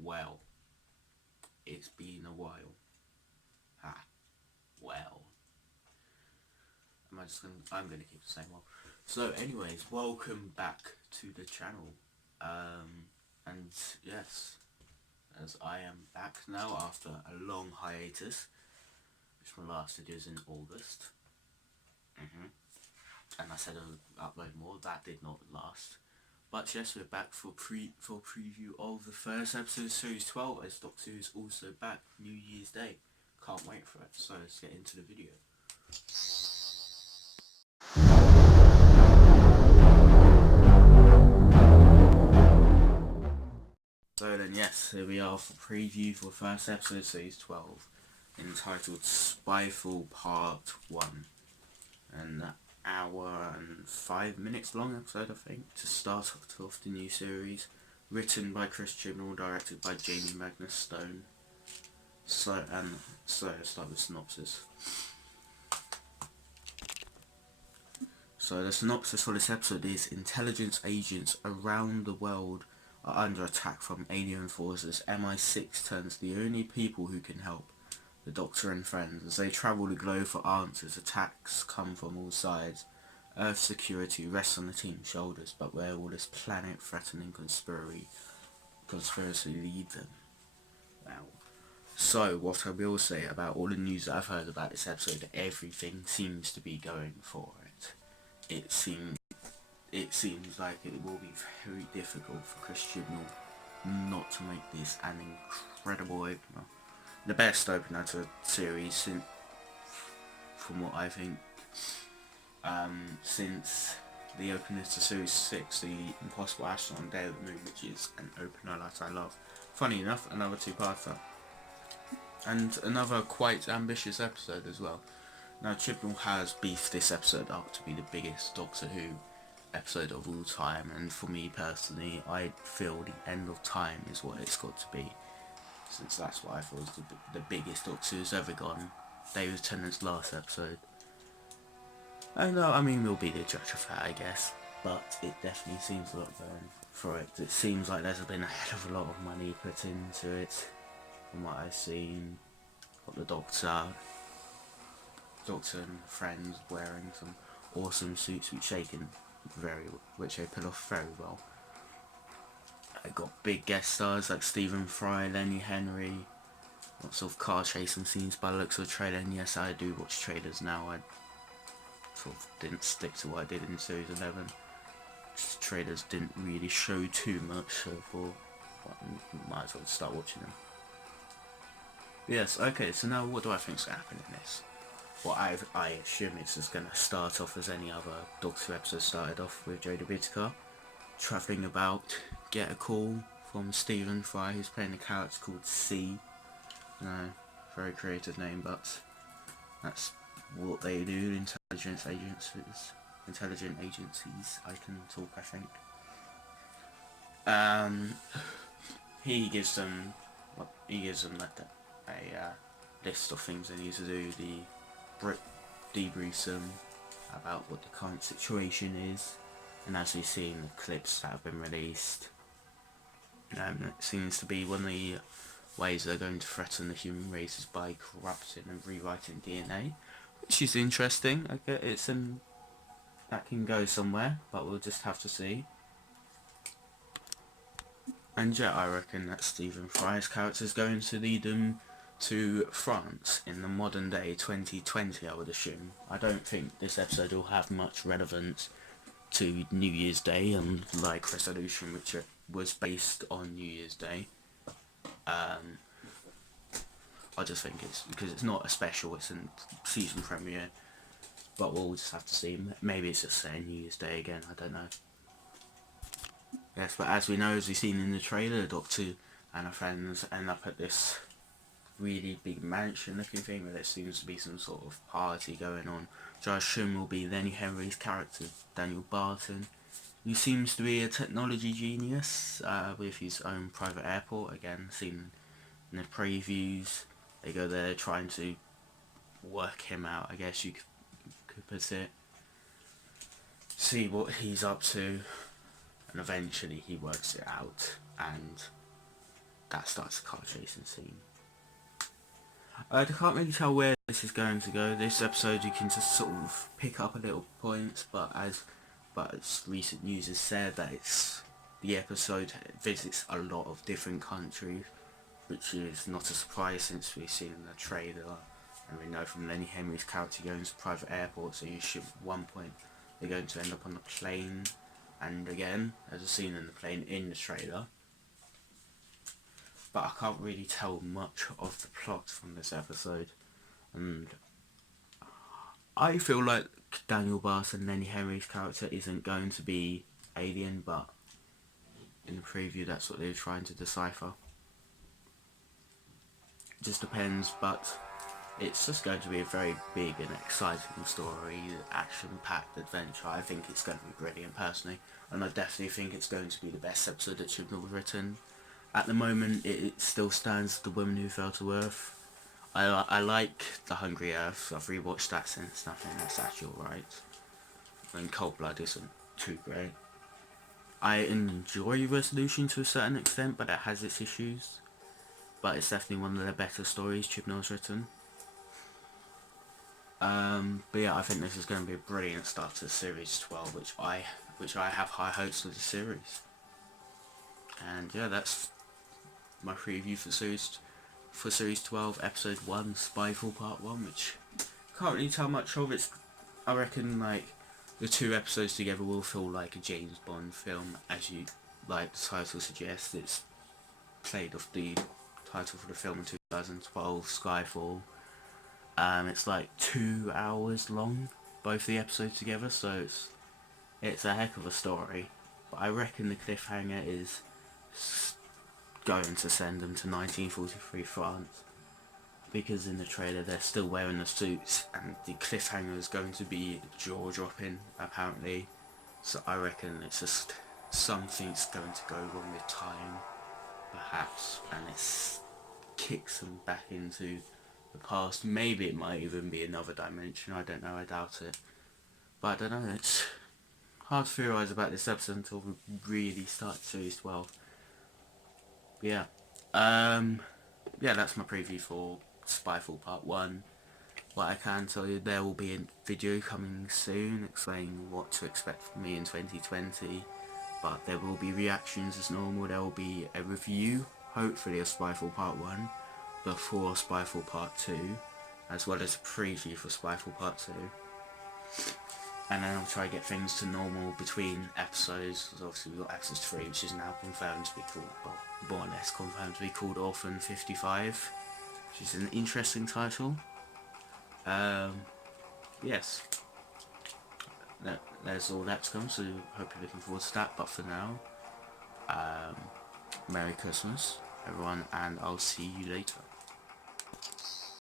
Well, it's been a while. Well. I'm gonna keep the same one. So anyways, welcome back to the channel. And yes, as I am back now after a long hiatus, which my last video was in August. And I said I'll upload more. That did not last. But yes, we're back for preview of the first episode of Series 12, as Doctor Who is also back New Year's Day. Can't wait for it. So let's get into the video. So then yes, here we are for preview for the first episode of Series 12, entitled Spyfall Part 1. An hour and 5 minutes long episode, I think, to start off the new series. Written by Chris Chibnall, directed by Jamie Magnus Stone. So let's start with synopsis. So the synopsis for this episode is: intelligence agents around the world are under attack from alien forces. MI6 turns the only people who can help, the Doctor and friends. As they travel the globe for answers, attacks come from all sides. Earth security rests on the team's shoulders, but where will this planet-threatening conspiracy lead them? Wow. So, what I will say about all the news that I've heard about this episode, everything seems to be going for it. It seems like it will be very difficult for Chris Chibnall not to make this an incredible opener. The best opener to a series from what I think, since the opener to Series 6, the Impossible Astronaut on Day of the Moon, which is an opener that I love. Funny enough, another two-parter. And another quite ambitious episode as well. Now, Chibnall has beefed this episode up to be the biggest Doctor Who episode of all time, and for me personally, I feel the end of time is what it's got to be, since that's what I feel is the biggest Doctor Who's ever gone. David Tennant's last episode. I know, I mean, we'll be the judge of that, I guess, but it definitely seems a lot going for it. It seems like there's been a hell of a lot of money put into it, from what I've seen. Got the Doctor and friends wearing some awesome suits which they pull off very well. I got big guest stars like Stephen Fry, Lenny Henry, lots of car chasing scenes by the looks of the trailer. And yes, I do watch trailers now. I sort of didn't stick to what I did in Series 11. Trailers didn't really show too much, so might as well start watching them. Yes, okay, so now what do I think's going to happen in this? Well, I assume it's just going to start off as any other Doctor Who episode started off, with Jodie Whittaker travelling about, get a call from Stephen Fry, who's playing a character called C. No, very creative name, but that's what they do. Intelligent agencies. I can talk, I think. He gives them a list of things they need to do. Debriefs them about what the current situation is, and as we see in the clips that have been released, it seems to be one of the ways they're going to threaten the human race is by corrupting and rewriting DNA, which is interesting. Okay, that can go somewhere, but we'll just have to see. And yeah, I reckon that Stephen Fry's character is going to lead them to France in the modern day 2020, I would assume. I don't think this episode will have much relevance to New Year's Day, unlike Resolution, which was based on New Year's Day. I just think it's because it's not a special, it's a season premiere, but we'll just have to see. Maybe it's just saying New Year's Day again, I don't know. Yes, but as we know, as we've seen in the trailer, the Doctor and her friends end up at this really big mansion looking thing where there seems to be some sort of party going on. Josh Shum will be Lenny Henry's character, Daniel Barton. He seems to be a technology genius with his own private airport, again seen in the previews. They go there trying to work him out, I guess you could put it. See what he's up to, and eventually he works it out, and that starts the car chasing scene. I can't really tell where this is going to go. This episode you can just sort of pick up a little points, but as recent news has said, that the episode visits a lot of different countries, which is not a surprise since we've seen in the trailer, and we know from Lenny Henry's character going to private airport, so you should at one point they're going to end up on a plane, and again, there's a scene in the plane in the trailer. But I can't really tell much of the plot from this episode, and I feel like Daniel Barth and Lenny Henry's character isn't going to be alien, but in the preview that's what they're trying to decipher. Just depends, but it's just going to be a very big and exciting story, action-packed adventure. I think it's going to be brilliant personally, and I definitely think it's going to be the best episode that Chibnall has written. At the moment, it still stands The Woman Who Fell to Earth. I like The Hungry Earth. I've rewatched that since. I think that's actually alright. I mean, Cold Blood isn't too great. I enjoy Resolution to a certain extent, but it has its issues. But it's definitely one of the better stories Chibnall's written. But yeah, I think this is going to be a brilliant start to Series 12, which I have high hopes for the series. And yeah, that's my preview for Series 12, Episode 1, Spyfall Part 1, which can't really tell much of. I reckon like the two episodes together will feel like a James Bond film, as you like the title suggests. It's played off the title for the film in 2012, Skyfall. It's like 2 hours long, both the episodes together, so it's a heck of a story. But I reckon the cliffhanger is going to send them to 1943 France, because in the trailer they're still wearing the suits, and the cliffhanger is going to be jaw dropping apparently. So I reckon it's just something's going to go wrong with time, perhaps, and it kicks them back into the past. Maybe it might even be another dimension. I don't know. I doubt it. But I don't know. It's hard to theorise about this episode until we really start Series 12. But yeah. Yeah, that's my preview for Spyfall Part 1. What I can tell you, there will be a video coming soon explaining what to expect from me in 2020. But there will be reactions as normal. There will be a review, hopefully, of Spyfall Part 1 before Spyfall Part 2, as well as a preview for Spyfall Part 2. And then I'll try to get things to normal between episodes. Obviously we've got episode 3, which is now confirmed to be called, well, more or less confirmed to be called Orphan 55, which is an interesting title. Yes. There's all that to come, so hope you're looking forward to that. But for now, Merry Christmas, everyone, and I'll see you later.